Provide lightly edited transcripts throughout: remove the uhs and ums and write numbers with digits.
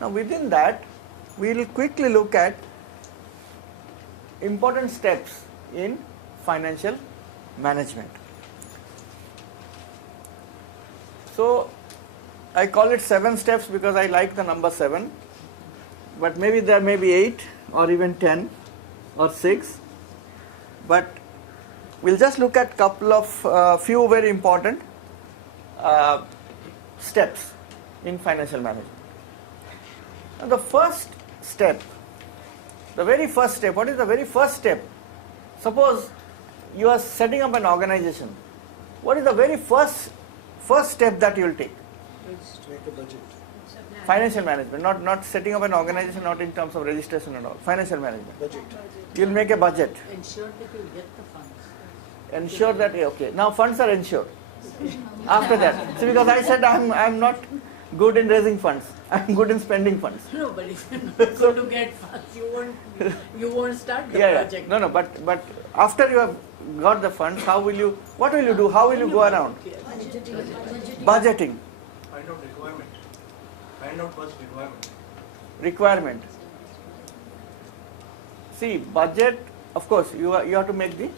Now within that, we will quickly look at important steps in financial management. So I call it 7 steps because I like the number 7, but maybe there may be 8 or even 10 or 6, but we'll just look at couple of few very important steps in financial management. Now the first step, what is the very first step? Suppose you are setting up an organization. What is the very first step that you will take? Make a budget. Financial management, not setting up an organization, not in terms of registration and all. Financial management. Budget. You will make a budget. Ensure that you get the funds. Ensure that, okay, now funds are ensured. After that, see, because I said I'm not good in raising funds, I'm good in spending funds. No, but if you're not going to get funds, you won't start the project. No, but after you have got the funds, what will you do? How will you go around? Budgeting. Find out requirement. Find out first Requirement. See, budget, of course, you have to make the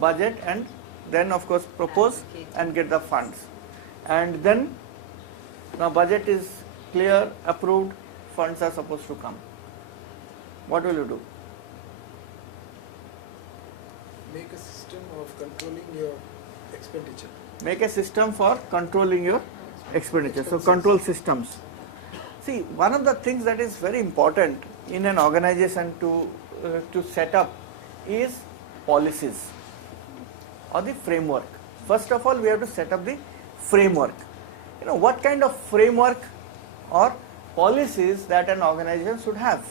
budget and then of course propose and get the funds. And then, now budget is clear, approved, funds are supposed to come. What will you do? Make a system of controlling your expenditure. Make a system for controlling your expenditure. So control systems. See, one of the things that is very important in an organization to set up is policies or the framework. First of all, we have to set up the framework. What kind of framework or policies that an organization should have.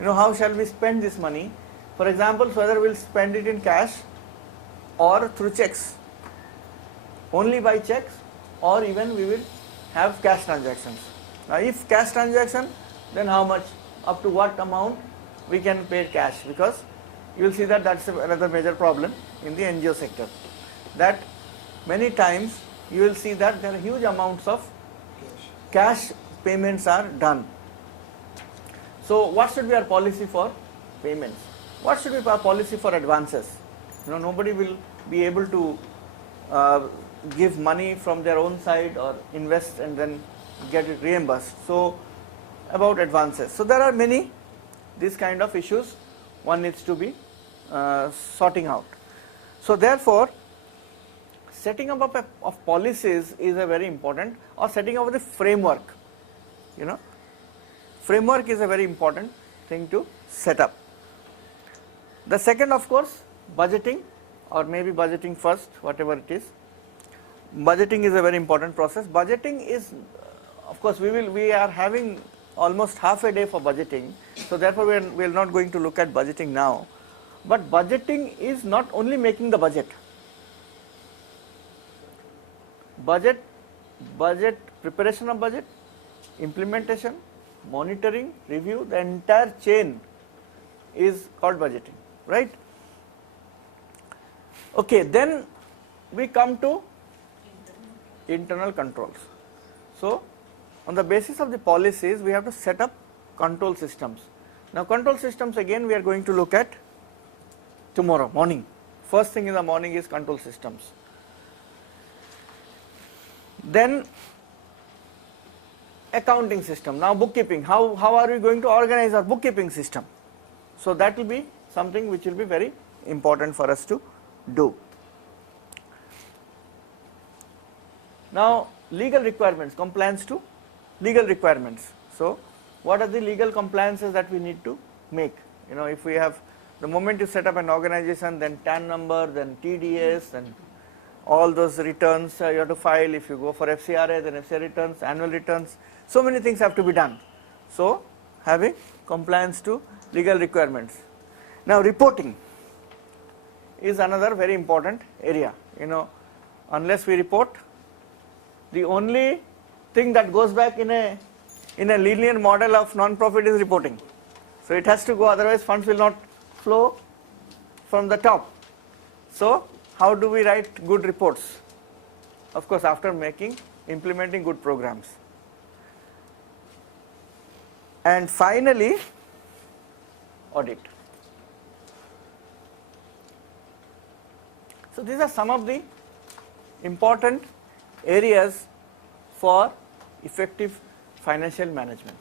How shall we spend this money? For example, whether we'll spend it in cash or through checks. Only by checks, or even we will have cash transactions. Now if cash transaction, then how much, up to what amount we can pay cash, because you will see that that's another major problem in the NGO sector, that many times you will see that there are huge amounts of cash payments are done. So what should be our policy for payments? What should be our policy for advances? Nobody will be able to give money from their own side or invest and then get it reimbursed. So about advances. So there are many these kind of issues one needs to be sorting out. So therefore, setting up of policies is a very important, or setting up the framework. Framework is a very important thing to set up. The second, of course, budgeting, or maybe budgeting first, whatever it is. Budgeting is a very important process. Budgeting is, of course, we are having almost half a day for budgeting, so therefore we are not going to look at budgeting now. But budgeting is not only making the budget. Budget, preparation of budget, implementation, monitoring, review, the entire chain is called budgeting, right? Okay, then we come to internal controls. So on the basis of the policies, we have to set up control systems. Now control systems, again, we are going to look at tomorrow morning. First thing in the morning is control systems. Then accounting system. Now bookkeeping. How are we going to organize our bookkeeping system? So that will be something which will be very important for us to do. Now legal requirements, compliance to legal requirements. So what are the legal compliances that we need to make? If we have, the moment you set up an organization, then TAN number, then TDS, then all those returns you have to file. If you go for FCRA, then FCRA returns, annual returns, so many things have to be done. So having compliance to legal requirements. Now reporting is another very important area. Unless we report, the only thing that goes back in a linear model of non-profit is reporting. So it has to go, otherwise funds will not flow from the top. So how do we write good reports? Of course, after implementing good programs. And finally, audit. So these are some of the important areas for effective financial management.